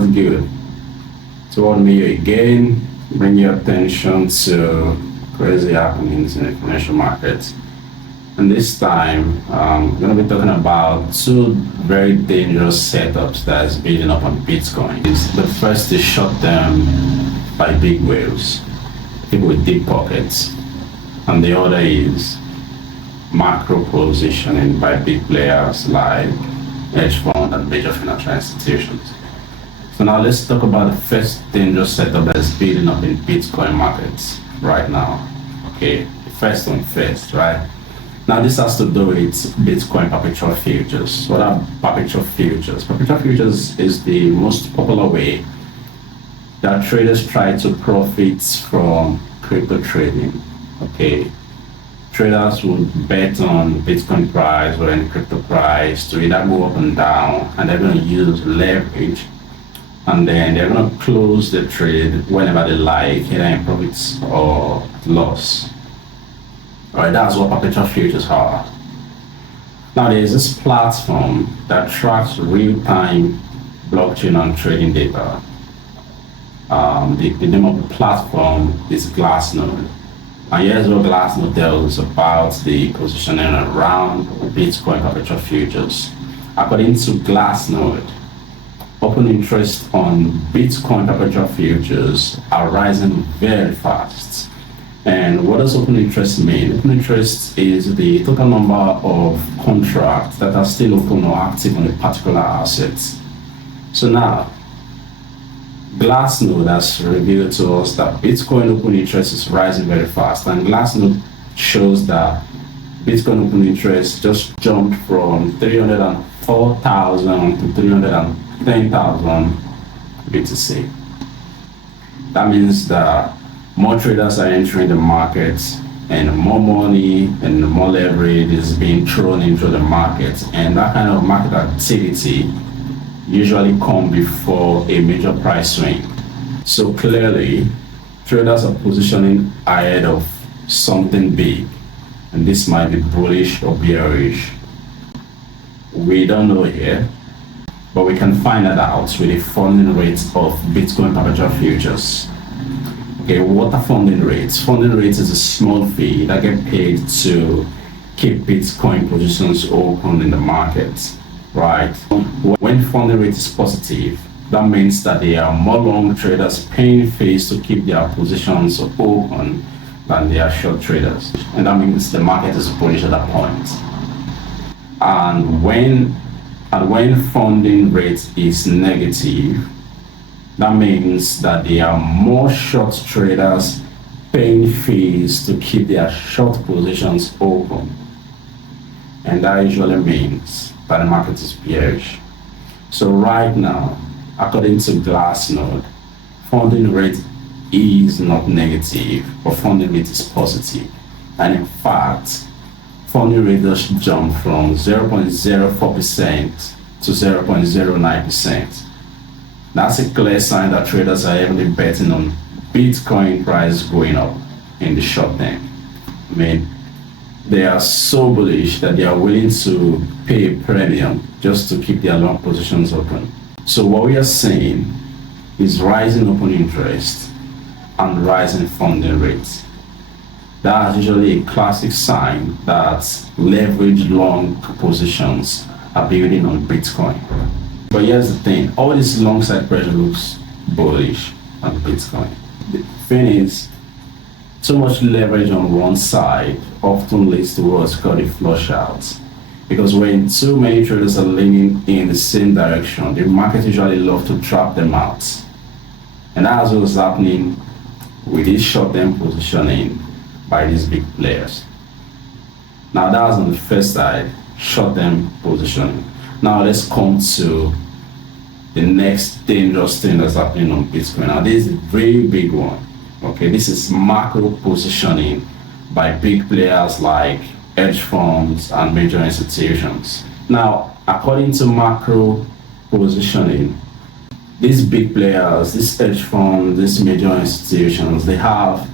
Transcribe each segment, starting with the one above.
What's good? So on me again, bring your attention to crazy happenings in the financial markets. And this time, I'm going to be talking about two very dangerous setups that is building up on Bitcoin. The first is short term by big whales, people with deep pockets. And the other is macro positioning by big players like hedge funds and major financial institutions. So now let's talk about the first dangerous setup that is building up in Bitcoin markets right now. Okay, the first one first, right? Now this has to do with Bitcoin perpetual futures. What are perpetual futures? Perpetual futures is the most popular way that traders try to profit from crypto trading. Okay, traders would bet on Bitcoin price or any crypto price to either go up and down, and they're going to use leverage, and then they're going to close the trade whenever they like, either in profits or loss. Alright, that's what perpetual futures are. Now there's this platform that tracks real-time blockchain and trading data. The name of the platform is Glassnode. And here's what Glassnode tells about the positioning around Bitcoin perpetual futures. According to Glassnode, open interest on Bitcoin perpetual futures are rising very fast. And what does open interest mean? Open interest is the total number of contracts that are still open or active on a particular asset. So now, Glassnode has revealed to us that Bitcoin open interest is rising very fast, and Glassnode shows that Bitcoin open interest just jumped from 304,000 to 310,000 BTC. That means that more traders are entering the market, and more money and more leverage is being thrown into the market, and that kind of market activity usually come before a major price swing. So clearly, traders are positioning ahead of something big, and this might be bullish or bearish. We don't know here, but we can find that out with the funding rates of Bitcoin perpetual futures. Okay, what are funding rates? Funding rates is a small fee that get paid to keep Bitcoin positions open in the market, right? When funding rate is positive, that means that there are more long traders paying fees to keep their positions open than there are short traders, and that means the market is bullish at that point. And when funding rate is negative, that means that there are more short traders paying fees to keep their short positions open. And that usually means that the market is bearish. So right now, according to Glassnode, funding rate is not negative, but funding rate is positive. And in fact, funding rate just jumped from 0.04% to 0.09%. That's a clear sign that traders are heavily betting on Bitcoin price going up in the short term. I mean, they are so bullish that they are willing to pay a premium just to keep their long positions open. So what we are seeing is rising open interest and rising funding rates. That's usually a classic sign that leveraged long positions are building on Bitcoin. But here's the thing, all this long side pressure looks bullish on Bitcoin. The thing is, too much leverage on one side often leads to what's called a flush out. Because when too many traders are leaning in the same direction, the market usually loves to trap them out. And that's what's happening with this short-term positioning by these big players. Now that's on the first side, short-term positioning. Now let's come to the next dangerous thing that's happening on Bitcoin. Now this is a very big one. Okay, this is macro positioning by big players like hedge funds and major institutions. Now, according to macro positioning, these big players, these hedge funds, these major institutions, they have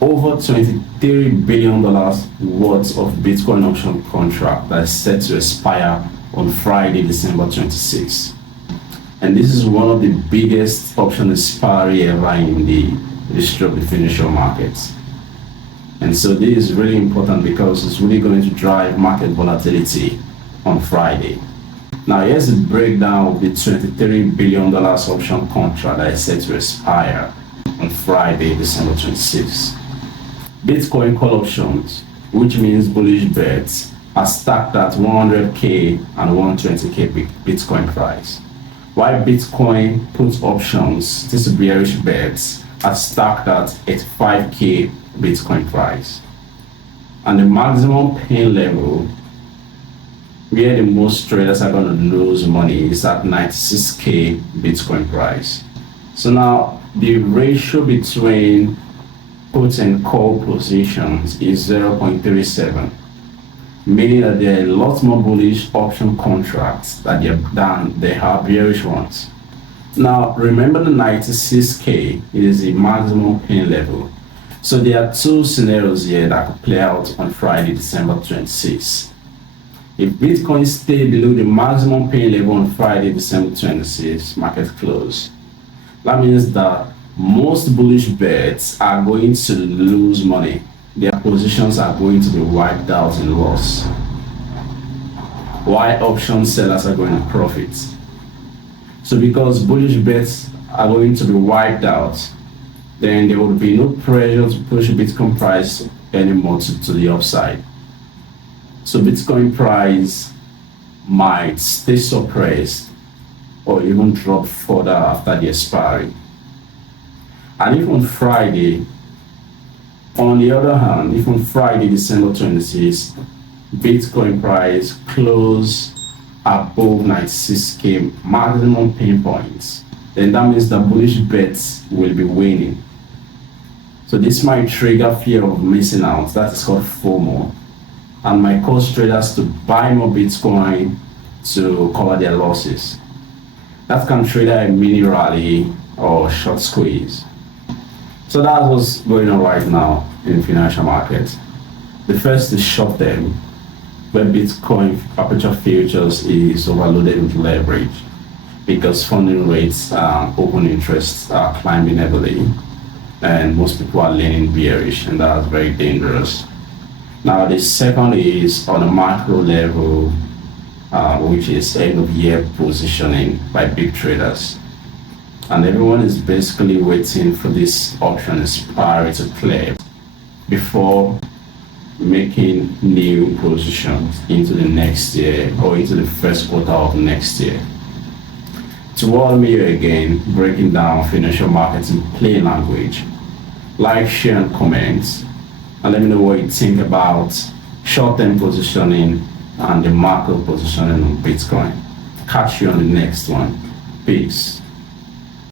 over $23 billion worth of Bitcoin option contract that is set to expire on Friday, December 26. And this is one of the biggest option expiry ever in the history of the financial markets. And so this is really important because it's really going to drive market volatility on Friday. Now here's the breakdown of the $23 billion option contract that is set to expire on Friday, December 26th. Bitcoin call options, which means bullish bets, are stacked at 100K and 120K Bitcoin price. While Bitcoin put options, these bearish bets, are stacked at 85K Bitcoin price. And the maximum pain level, where the most traders are going to lose money, is at 96K Bitcoin price. So now the ratio between put and call positions is 0.37, meaning that there are a lot more bullish option contracts than they have bearish ones. Now remember the 96K is the maximum pain level. So there are two scenarios here that could play out on Friday, December 26th. If Bitcoin stay below the maximum pain level on Friday, December 26th, market close, that means that most bullish bets are going to lose money. Their positions are going to be wiped out in loss, while option sellers are going to profit. So because bullish bets are going to be wiped out, then there will be no pressure to push Bitcoin price anymore to the upside. So Bitcoin price might stay suppressed or even drop further after the expiry. And if on Friday, on the other hand, if on Friday, December 26th, Bitcoin price close above 96K maximum pain points, then that means the bullish bets will be winning. So this might trigger fear of missing out, that is called FOMO, and might cause traders to buy more Bitcoin to cover their losses. That can trigger a mini rally or short squeeze. So that's what's going on right now in the financial market. The first is short term, where Bitcoin perpetual futures is overloaded with leverage because funding rates and open interest are climbing heavily, and most people are leaning bearish, and that's very dangerous. Now the second is on a macro level, which is end of year positioning by big traders. And everyone is basically waiting for this option expiry to clear before making new positions into the next year or into the first quarter of next year. To warn me again, breaking down financial markets in plain language. Like, share, and comment, and let me know what you think about short-term positioning and the macro positioning on Bitcoin. Catch you on the next one. Peace.